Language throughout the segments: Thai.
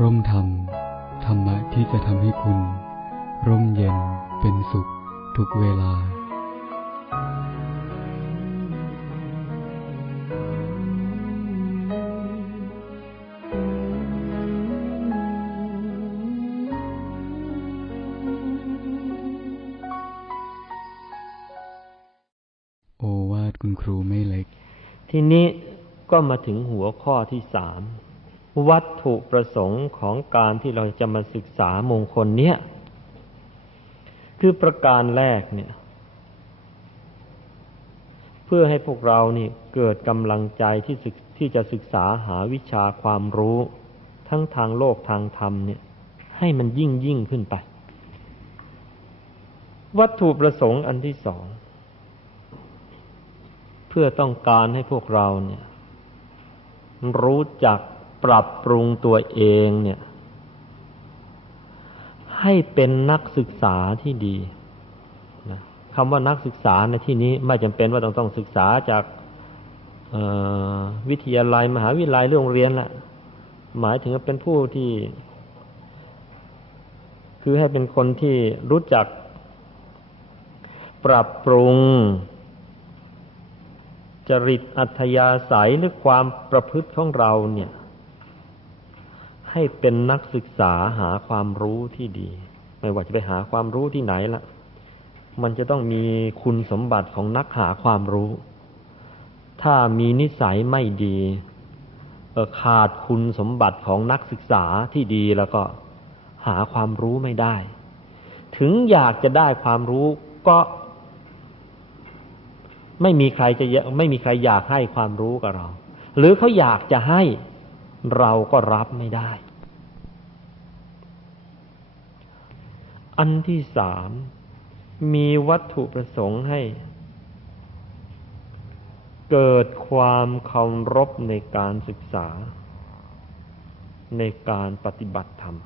ร่มธรรม ธรรมะที่จะทำให้คุณ ร่มเย็นเป็นสุขทุกเวลา โอวาทคุณครูไม่เล็ก ทีนี้ก็มาถึงหัวข้อที่สาม วัตถุประสงค์ของการที่เราจะมาศึกษามงคลเนี้ยคือประการแรกเนี่ย เพื่อให้พวกเรานี่เกิดกำลังใจที่ศึกที่จะศึกษาหาวิชาความรู้ ทั้งทางโลกทางธรรมเนี่ย ให้มันยิ่งยิ่งขึ้นไป วัตถุประสงค์อันที่สอง เพื่อต้องการให้พวกเราเนี่ย รู้จัก ปรับปรุงตัวเองเนี่ย ให้เป็นนักศึกษาที่ดีนะคำว่านักศึกษาในที่นี้ไม่จำเป็นว่าต้องต้องศึกษาจากวิทยาลัยมหาวิทยาลัยโรงเรียนละหมายถึงเป็นผู้ที่ คือให้เป็นคนที่รู้จัก ปรับปรุง จริตอัธยาศัยหรือความประพฤติของเราเนี่ย ให้เป็นนักศึกษาหาความรู้ที่ดี ไม่ว่าจะไปหาความรู้ที่ไหนละมันจะต้องมีคุณสมบัติของนักหาความรู้ ถ้ามีนิสัยไม่ดีขาดคุณสมบัติของนักศึกษาที่ดีแล้วก็หาความรู้ไม่ได้ ถึงอยากจะได้ความรู้ก็ไม่มีใครจะไม่มีใครอยากให้ความรู้กับเรา หรือเขาอยากจะให้เราก็รับไม่ได้ อันที่สามมีวัตถุประสงค์ให้ เกิดความเคารพในการศึกษา ในการปฏิบัติธรรม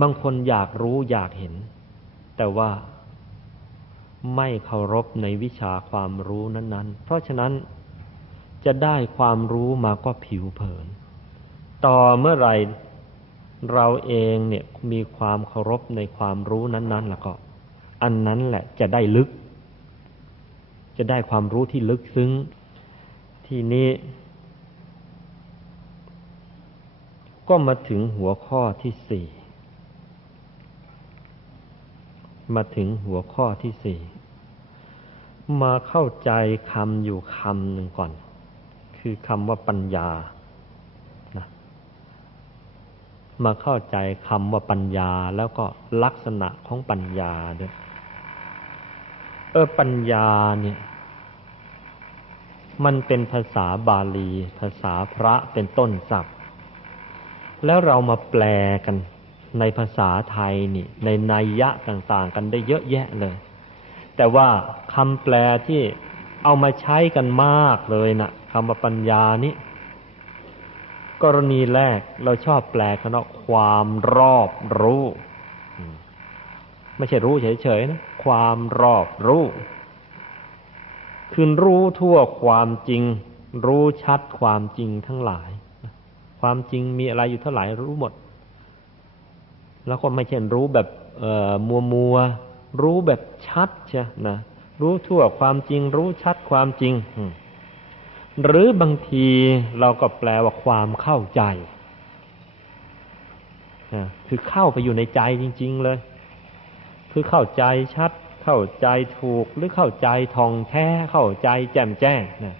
บางคนอยากรู้อยากเห็น แต่ว่าไม่เคารพในวิชาความรู้นั้น ๆ เพราะฉะนั้นจะได้ความรู้มาก็ผิวเผิน ต่อเมื่อไร เราเองเนี่ยมีความเคารพในความรู้นั้นๆแล้วก็ อันนั้นแหละจะได้ลึก จะได้ความรู้ที่ลึกซึ้ง ทีนี้ ก็มาถึงหัวข้อที่สี่มาถึงหัวข้อที่สี่มาเข้าใจคำอยู่คำหนึ่งก่อน คือคำว่าปัญญา มาเข้าใจคำว่าปัญญาแล้วก็ลักษณะของปัญญาด้วยเออปัญญาเนี่ย มันเป็นภาษาบาลี ภาษาพระเป็นต้นศัพท์ แล้วเรามาแปลกันในภาษาไทยนี่ ในนัยยะต่างๆ กันได้เยอะแยะเลย แต่ว่าคำแปลที่เอามาใช้กันมากเลยนะคำว่าปัญญานี้ กรณีแรกเราชอบแปลคำว่าความรอบรู้ไม่ใช่รู้เฉยๆนะความรอบรู้คือรู้ทั่วความจริง รู้ชัดความจริงทั้งหลาย ความจริงมีอะไรอยู่เท่าไหร่รู้หมด แล้วก็ไม่ใช่รู้แบบมัวมัวรู้แบบชัดใช่นะรู้ทั่วความจริง รู้ชัดความจริง หรือบางทีเราก็แปลว่าความเข้าใจคือเข้าไปอยู่ในใจจริง ๆ เลย คือเข้าใจชัด เข้าใจถูกหรือเข้าใจทองแท้ เข้าใจแจ่มแจ้งนะ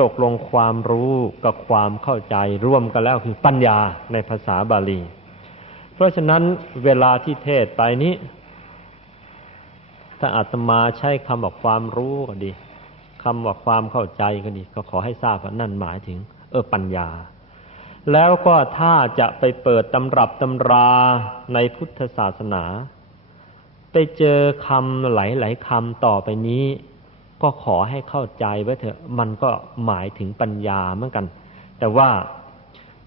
ตกลงความรู้กับความเข้าใจร่วมกันแล้วคือปัญญาในภาษาบาลี เพราะฉะนั้นเวลาที่เทศไปนี้ ถ้าอาตมาใช้คำบอกความรู้ก็ดี คำว่าความเข้าใจก็ดีก็ขอให้ทราบว่านั่นหมายถึง เออปัญญา แล้วก็ถ้าจะไปเปิดตำรับตำราในพุทธศาสนา ไปเจอคำหลายๆคำต่อไปนี้ ก็ขอให้เข้าใจไว้เถอะมันก็หมายถึงปัญญาเหมือนกัน แต่ว่า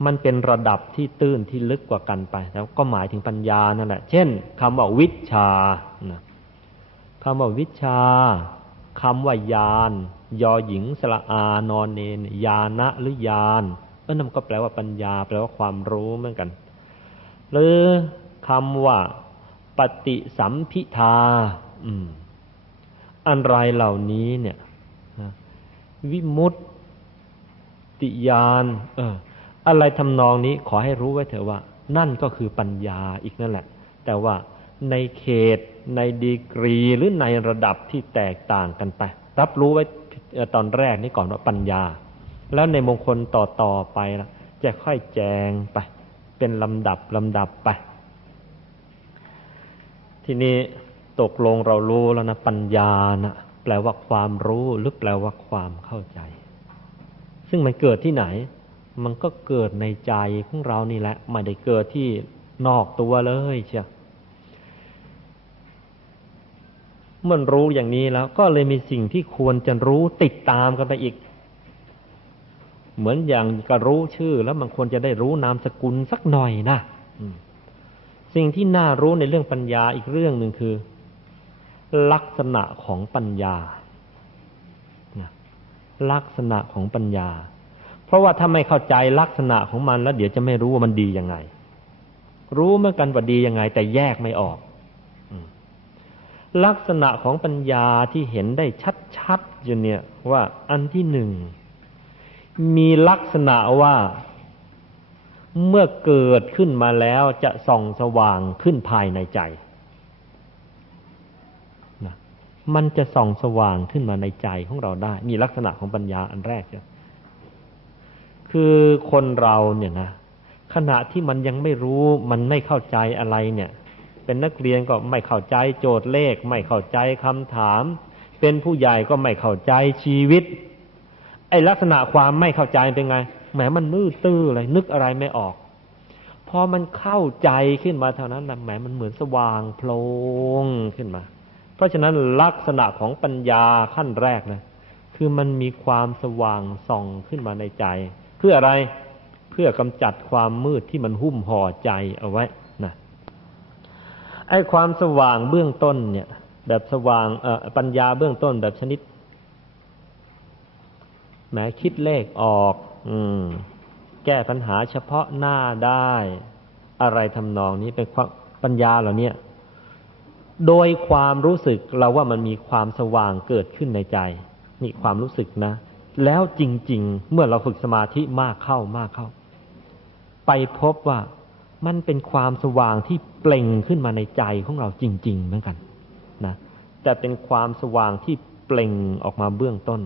มันเป็นระดับที่ตื้นที่ลึกกว่ากันไป แล้วก็หมายถึงปัญญานั่นแหละ เช่นคำว่าวิชาคำว่าวิชา คำว่ายานยอหญิงสละอานอนเนนยานะหรือยานเออนั่นก็แปลว่าปัญญา แปลว่าความรู้เหมือนกัน หรือคำว่า ปฏิสัมพิทาอืมอันไรเหล่านี้เนี่ยวิมุตติยานเออ อะไรทำนองนี้ขอให้รู้ไว้เถอะว่า นั่นก็คือปัญญาอีกนั่นแหละ แต่ว่า ในเขต ในดีกรีหรือในระดับที่แตกต่างกันไป รับรู้ไว้ตอนแรกนี่ก่อนว่าปัญญา แล้วในมงคลต่อต่อไปละจะค่อยแจงไป เป็นลำดับลำดับไป ทีนี้ตกลงเรารู้แล้วนะปัญญานะแปลว่าความรู้หรือแปลว่าความเข้าใจ ซึ่งมันเกิดที่ไหน มันก็เกิดในใจของเรานี่แหละไม่ได้เกิดที่นอกตัวเลยเชียว เมื่อรู้อย่างนี้แล้วก็เลยมีสิ่งที่ควรจะรู้ติดตามกันไปอีก เหมือนอย่างก็รู้ชื่อ แล้วมันควรจะได้รู้นามสกุลสักหน่อยนะสิ่งที่น่ารู้ในเรื่องปัญญาอีกเรื่องหนึ่งคือ ลักษณะของปัญญาลักษณะของปัญญา เพราะว่าถ้าไม่เข้าใจลักษณะของมันแล้วเดี๋ยวจะไม่รู้ว่ามันดียังไง รู้เมื่อกันว่าดียังไง แต่แยกไม่ออก ลักษณะของปัญญาที่เห็นได้ชัดๆอยู่เนี่ยว่าอันที่หนึ่งมีลักษณะว่าเมื่อเกิดขึ้นมาแล้วจะส่องสว่างขึ้นภายในใจนะมันจะส่องสว่างขึ้นมาในใจของเราได้ มีลักษณะของปัญญาอันแรกเะคือคนเราเนี่ยนะขณะที่มันยังไม่รู้มันไม่เข้าใจอะไรเนี่ย เป็นนักเรียนก็ไม่เข้าใจโจทย์เลข ไม่เข้าใจคำถาม เป็นผู้ใหญ่ก็ไม่เข้าใจชีวิต ไอลักษณะความไม่เข้าใจเป็นไงแหมมันมืดตื้อเลยนึกอะไรไม่ออก พอมันเข้าใจขึ้นมาเท่านั้นแหละแหมมันเหมือนสว่างโพลงขึ้นมา เพราะฉะนั้นลักษณะของปัญญาขั้นแรกนะคือมันมีความสว่างส่องขึ้นมาในใจ เพื่ออะไรเพื่อกำจัดความมืดที่มันหุ้มห่อใจเอาไว้ ไอ้ความสว่างเบื้องต้นเนี่ย แบบสว่างปัญญาเบื้องต้นแบบชนิดแม้คิดเลขออก อืม แก้ปัญหาเฉพาะหน้าได้ อะไรทำนองนี้เป็นความปัญญาเหล่านี้โดยความรู้สึกเราว่ามันมีความสว่างเกิดขึ้นในใจ นี่ความรู้สึกนะ แล้วจริง ๆ เมื่อเราฝึกสมาธิมากเข้ามากเข้า ไปพบว่า มันเป็นความสว่างที่เปล่งขึ้นมาในใจของเราจริง ๆ เหมือนกันนะแต่เป็นความสว่างที่เปล่งออกมาเบื้องต้น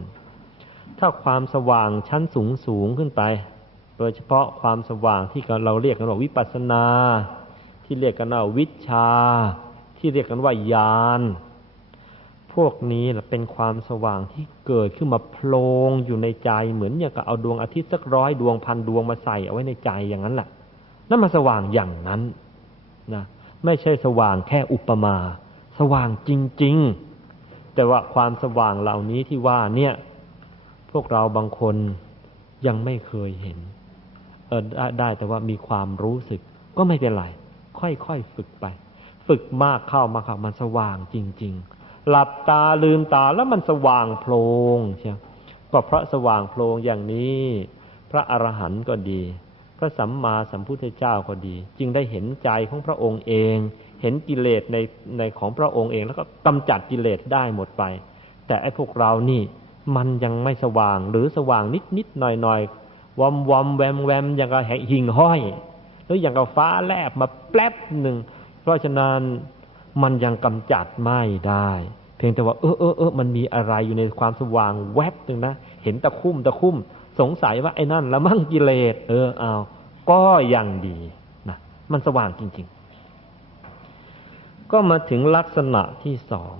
ถ้าความสว่างชั้นสูงสูงขึ้นไป โดยเฉพาะความสว่างที่เราเรียกกันว่าวิปัสสนา ที่เรียกกันว่าวิชา ที่เรียกกันว่าญาณพวกนี้เป็นความสว่างที่เกิดขึ้นมาโพลงอยู่ในใจเหมือนอย่างกับเอาดวงอาทิตย์สักร้อยดวงพันดวงมาใส่เอาไว้ในใจอย่างนั้นแหละ นั่นมาสว่างอย่างนั้นนะไม่ใช่สว่างแค่อุปมา สว่างจริง ๆ แต่ว่าความสว่างเหล่านี้ที่ว่าเนี่ย พวกเราบางคนยังไม่เคยเห็นเออได้แต่ว่ามีความรู้สึก ก็ไม่เป็นไร ค่อยๆฝึกไป ฝึกมากเข้ามาเข้ามันสว่างจริง ๆ หลับตาลืมตาแล้วมันสว่างโพลงใช่ก็เพราะสว่างโพลงอย่างนี้ พระอรหันต์ก็ดี พระสัมมาสัมพุทธเจ้าก็ดี จึงได้เห็นใจของพระองค์เอง เห็นกิเลสในในของพระองค์เอง แล้วก็กำจัดกิเลสได้หมดไป แต่ไอ้พวกเรานี่มันยังไม่สว่างหรือสว่างนิดนิดหน่อยหน่อยวอมวอมแวมแวมอย่างกับหิ่งห้อย หรืออย่างกับฟ้าแลบมาแป๊บหนึ่งเพราะฉะนั้นมันยังกำจัดไม่ได้ เพียงแต่ว่าเออเออเออมันมีอะไรอยู่ในความสว่างแวบหนึ่งนะเห็นตะคุ่มตะคุ่ม สงสัยว่าไอ้นั่นละมั่งกิเลสเออเอาก็ยังดีนะมันสว่างจริง ๆ ก็มาถึงลักษณะที่สอง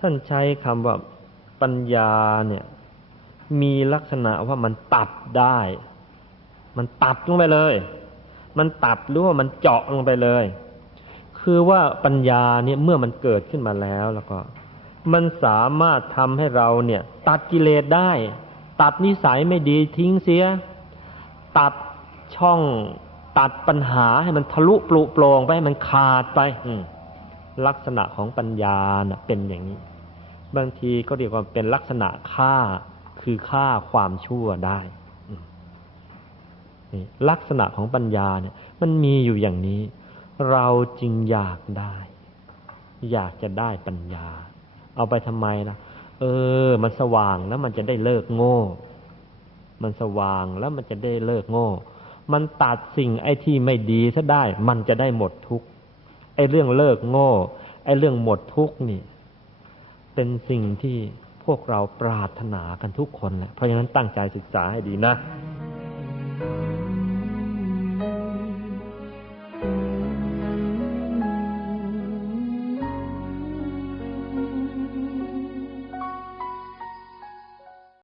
ท่านใช้คำว่าปัญญาเนี่ย มีลักษณะว่ามันตัดได้ มันตัดลงไปเลย มันตัดหรือว่ามันเจาะลงไปเลย คือว่าปัญญาเนี่ยเมื่อมันเกิดขึ้นมาแล้วแล้วก็ มันสามารถทำให้เราเนี่ย ตัดกิเลสได้ ตัดนิสัยไม่ดีทิ้งเสีย ตัดช่องตัดปัญหาให้มันทะลุปลุโปรงไปให้มันขาดไปลักษณะของปัญญาเป็นอย่างนี้ บางทีก็เรียกว่าเป็นลักษณะฆ่าคือฆ่าความชั่วได้ลักษณะของปัญญาเนี่ย มันมีอยู่อย่างนี้ เราจึงอยากได้ อยากจะได้ปัญญา เอาไปทำไมล่ะ เออ มันสว่างแล้วมันจะได้เลิกโง่ มันสว่างแล้วมันจะได้เลิกโง่ มันตัดสิ่งไอ้ที่ไม่ดีซะได้ มันจะได้หมดทุกข์ไอ้เรื่องเลิกโง่ ไอ้เรื่องหมดทุกข์นี่ เป็นสิ่งที่พวกเราปรารถนากันทุกคนแหละเพราะฉะนั้นตั้งใจศึกษาให้ดีนะ